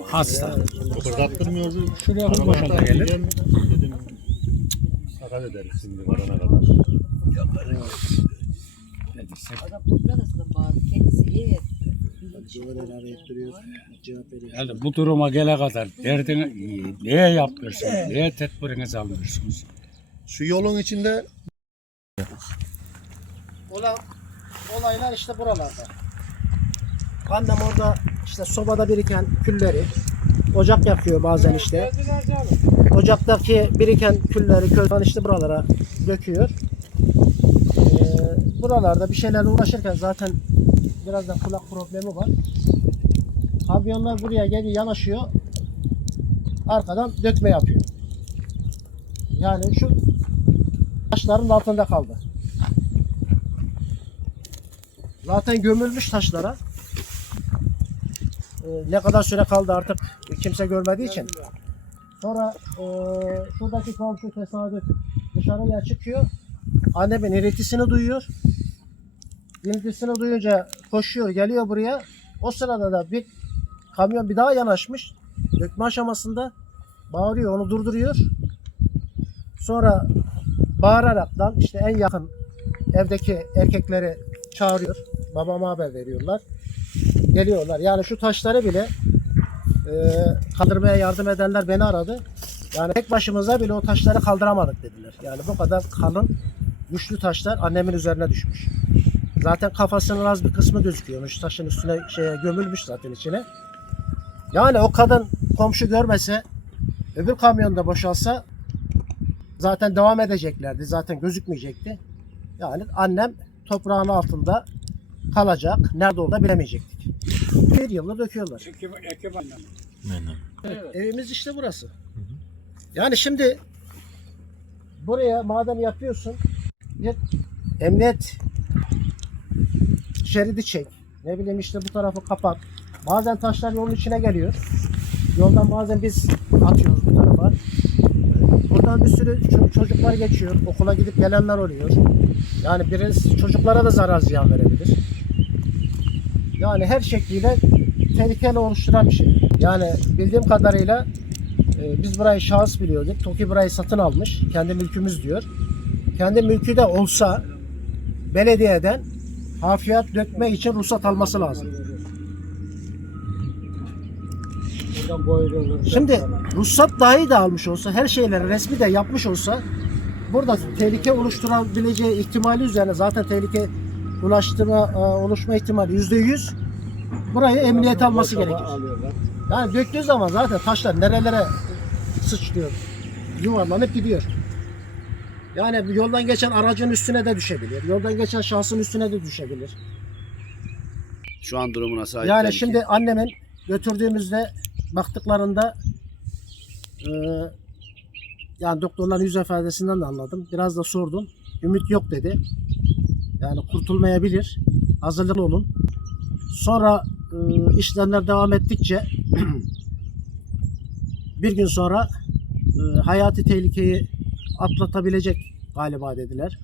hasta. Kıpırdattırmıyordu. Şuraya boşalta Kıpırdattı gelir. Dedim, sakat ederiz şimdi varana kadar. Adam toprağa da sana bağlı. Kendisi. Yani bu duruma gele kadar derdini neye yapıyorsunuz? Neye tedbirinizi alıyorsunuz? Şu yolun içinde olan olaylar işte buralarda. Annem orada işte sobada biriken külleri ocak yakıyor bazen işte. Ocaktaki biriken külleri köyden işte buralara döküyor. Ee, buralarda bir şeylerle uğraşırken zaten birazdan kulak problemi var. Kamyonlar buraya geliyor yanaşıyor. Arkadan dökme yapıyor. Yani şu taşların altında kaldı. Zaten gömülmüş taşlara. Ee, ne kadar süre kaldı artık kimse görmediği için. Sonra e, şuradaki komşu tesadüf dışarıya çıkıyor. Annemin iritisini duyuyor. İritisini duyunca koşuyor, geliyor buraya. O sırada da bir kamyon bir daha yanaşmış. Dökme aşamasında bağırıyor, onu durduruyor. Sonra bağıraraktan işte en yakın evdeki erkekleri çağırıyor. Babama haber veriyorlar. Geliyorlar. Yani şu taşları bile e, kaldırmaya yardım edenler beni aradı. Yani tek başımıza bile o taşları kaldıramadık dediler. Yani bu kadar kalın güçlü taşlar annemin üzerine düşmüş. Zaten kafasının az bir kısmı gözüküyormuş. Taşın üstüne şeye gömülmüş zaten içine. Yani o kadın komşu görmese öbür kamyonda boşalsa zaten devam edeceklerdi. Zaten gözükmeyecekti. Yani annem toprağın altında kalacak. Nerede olduğunu bilemeyecektik. Bir yılda döküyorlar. Evimiz işte burası. Yani şimdi buraya madem yapıyorsun bir emniyet şeridi çek. Ne bileyim işte bu tarafı kapat. Bazen taşlar yolun içine geliyor. Yoldan bazen biz atıyoruz bu tarafa. Buradan bir sürü ço- çocuklar geçiyor. Okula gidip gelenler oluyor. Yani birisi çocuklara da zarar ziyan verebilir. Yani her şekliyle tehlikeli oluşturan bir şey. Yani bildiğim kadarıyla e, biz burayı şahıs biliyorduk. TOKİ burayı satın almış. Kendi mülkümüz diyor. Kendi mülkü de olsa belediyeden hafriyat dökme için ruhsat alması lazım. Şimdi ruhsat dahi de almış olsa, her şeyleri resmi de yapmış olsa burada tehlike oluşturabileceği ihtimali üzerine zaten tehlike ulaştırma, e, oluşma ihtimali yüzde yüz burayı emniyet alması gerekir. Yani döktüğü zaman zaten taşlar nerelere sıçrıyor, yuvarlanıp gidiyor. Yani yoldan geçen aracın üstüne de düşebilir. Yoldan geçen şahsın üstüne de düşebilir. Şu an durumuna sahip. Yani tehlike. şimdi annemin götürdüğümüzde baktıklarında e, yani doktorların yüz ifadesinden de anladım. Biraz da sordum. Ümit yok dedi. Yani kurtulmayabilir. Hazırlıklı olun. Sonra e, işlemler devam ettikçe bir gün sonra e, hayati tehlikeyi atlatabilecek galiba dediler.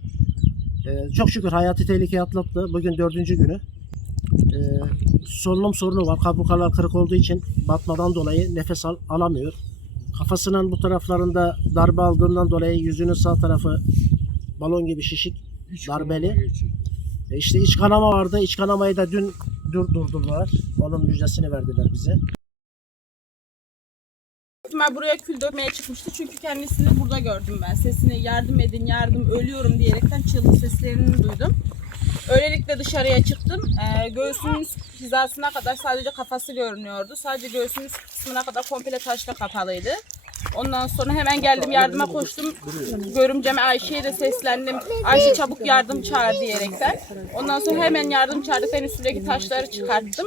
E, çok şükür hayati tehlikeyi atlattı. Bugün dördüncü günü. E, solunum sorunu var. Kaburgalar kırık olduğu için batmadan dolayı nefes al- alamıyor. Kafasının bu taraflarında darbe aldığından dolayı yüzünün sağ tarafı balon gibi şişik, darbeli. E işte iç kanama vardı. İç kanamayı da dün dur durdular. Onun müjdesini verdiler bize. ihtimal buraya kül dökmeye çıkmıştı çünkü kendisini burada gördüm ben. Sesini yardım edin, yardım, ölüyorum diyerekten çığlık seslerini duydum. Öylelikle dışarıya çıktım. Ee, göğsünün üst hizasına kadar sadece kafası görünüyordu. Sadece göğsünün üst kısmına kadar komple taşla kapalıydı. Ondan sonra hemen geldim yardıma koştum. Görümceme Ayşe'ye de seslendim. Ayşe çabuk yardım çağır diyerekten. Ondan sonra hemen yardım çağırdık. Ben üstündeki taşları çıkarttım.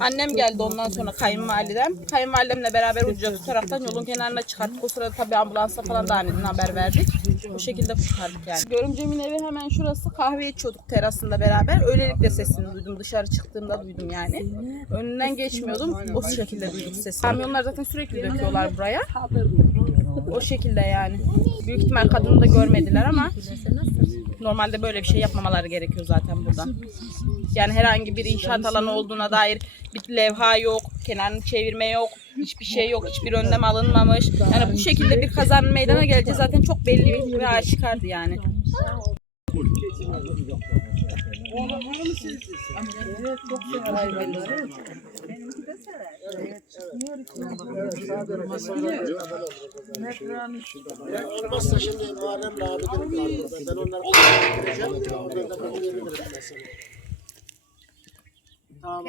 Annem geldi ondan sonra kayınvalidem. Kayınvalidemle beraber ucuca tutaraktan yolun kenarına çıkarttık. O sırada tabii ambulansa falan da aniden haber verdik. O şekilde kurtardık yani. Görümcemin evi hemen şurası. Kahve içiyorduk terasında beraber. Öylelikle sesini duydum. Dışarı çıktığımda duydum yani. Önünden geçmiyordum. O şekilde duyduk sesini. Kamyonlar zaten sürekli döküyorlar buraya. O şekilde yani. Büyük ihtimal kadını da görmediler ama normalde böyle bir şey yapmamaları gerekiyor zaten burada. Yani herhangi bir inşaat alanı olduğuna dair bir levha yok. Kenarını çevirme yok. Hiçbir şey yok. Hiçbir önlem alınmamış. Yani bu şekilde bir kazanın meydana geleceği zaten çok belli ve aşikardı yani. Olmazsa şimdi Muharrem abi de Ben onları getireceğim. Onları da ben veririm mesela. Tamam.